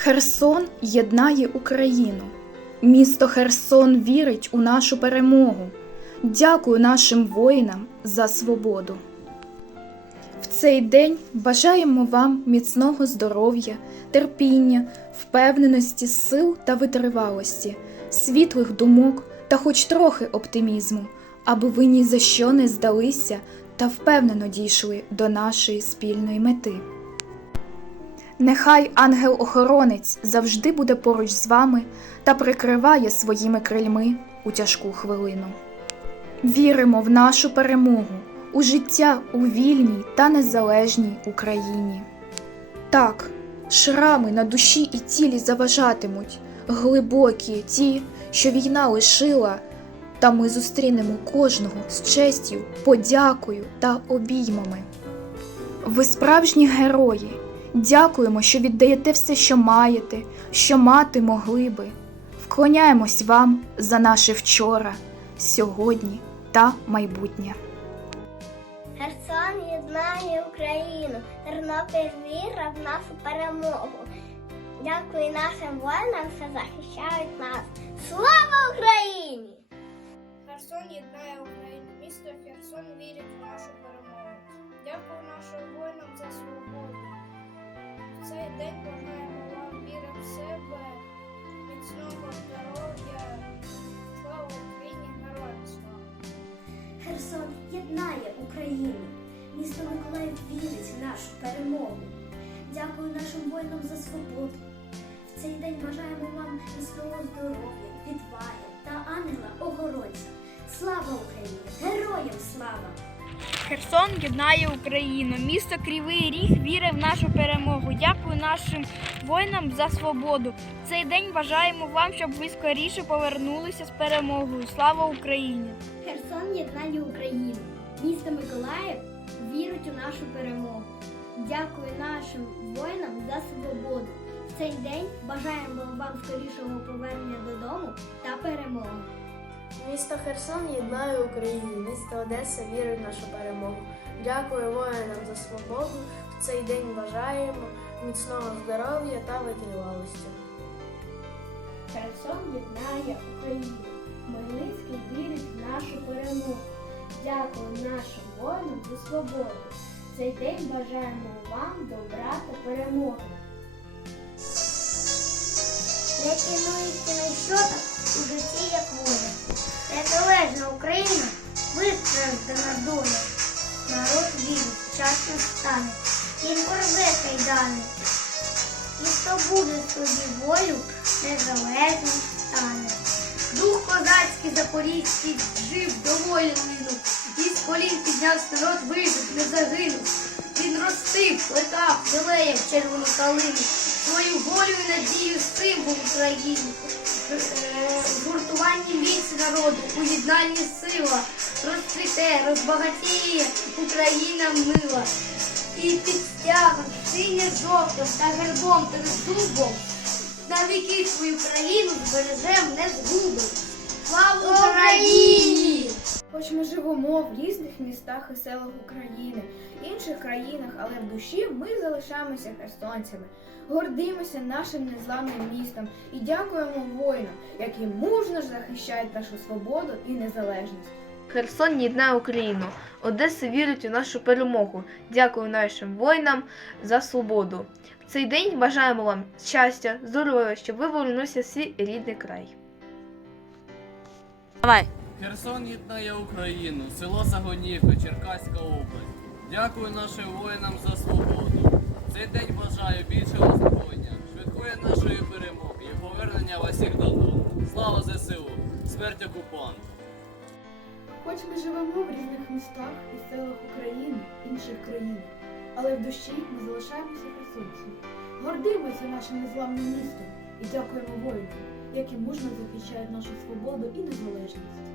Херсон єднає Україну. Місто Херсон вірить у нашу перемогу. Дякую нашим воїнам за свободу. В цей день бажаємо вам міцного здоров'я, терпіння, впевненості, сил та витривалості, світлих думок та хоч трохи оптимізму, аби ви ні за що не здалися та впевнено дійшли до нашої спільної мети. Нехай ангел-охоронець завжди буде поруч з вами та прикриває своїми крильми у тяжку хвилину. Віримо в нашу перемогу, у життя у вільній та незалежній Україні. Так, шрами на душі і тілі заважатимуть, глибокі ті, що війна лишила, та ми зустрінемо кожного з честю, подякою та обіймами. Ви справжні герої. Дякуємо, що віддаєте все, що маєте, що мати могли би. Вклоняємось вам за наше вчора, сьогодні та майбутнє. Херсон єднає Україну, Тернопіль віра в нашу перемогу. Дякую нашим воїнам, що захищають нас. Слава Україні! Херсон єднає Україну. Місто Херсон вірить в нашу перемогу. Дякую нашим воїнам за свободу. Цей день бажаємо вам віри в себе, міцного здоров'я. Слава Україні, героям! Херсон єднає Україну. Місто Миколаїв вірить в нашу перемогу. Дякую нашим воїнам за свободу. В цей день бажаємо вам міцного здоров'я, відваги та ангела-охоронця. Слава Україні! Героям слава! Херсон єднає Україну. Місто Кривий Ріг вірить в нашу перемогу. Дякую нашим воїнам за свободу. Цей день бажаємо вам, щоб ви скоріше повернулися з перемогою. Слава Україні! Херсон єднає Україну. Місто Миколаїв вірить у нашу перемогу. Дякую нашим воїнам за свободу. В цей день бажаємо вам скорішого повернення додому та перемоги. Місто Херсон єднає Україну, місто Одеса вірить в нашу перемогу. Дякую воїнам за свободу. В цей день бажаємо міцного здоров'я та витривалості. Херсон єднає Україну. Хмельницький вірить в нашу перемогу. Дякую нашим воїнам за свободу. В цей день бажаємо вам добра та перемоги. Не цінується найшоток у житті, як. Незалежна Україна вистраждана доля. Народ вірить, час настане. Їм порве кайдани. І хто буде собі волю, незалежним стане. Дух козацький запорізький жив доволі линув, і з колін піднявся народ вижив, не загинув. Він ростив, плекав, зелеяв червону калину, свою волю і надію символ України. Гуртуванні міць народу, у єднанні сила, розцвіте, розбагатіє Україна мила. І під стягом, синє жовтим та гербом та зубом на віки свою країну збережем не згубим. Ми живемо в різних містах і селах України, інших країнах, але в душі ми залишаємося херсонцями, гордимося нашим незламним містом і дякуємо воїнам, які мужно захищають нашу свободу і незалежність. Херсон єднає Україну. Одеса вірить у нашу перемогу. Дякую нашим воїнам за свободу. В цей день бажаємо вам щастя, здоров'я, щоб ви повернулися в свій рідний край. Херсон єднає Україну, село Загонівка, Черкаська область. Дякую нашим воїнам за свободу. Цей день бажаю більшого здоров'я, швидкої нашої перемоги і повернення вас всіх додому. Слава ЗСУ! Смерть окупанту! Хоч ми живемо в різних містах і селах України, інших країн, але в душі ми залишаємося херсонцями. Гордимося нашим незламним містом і дякуємо воїнам, які мужно захищають нашу свободу і незалежність.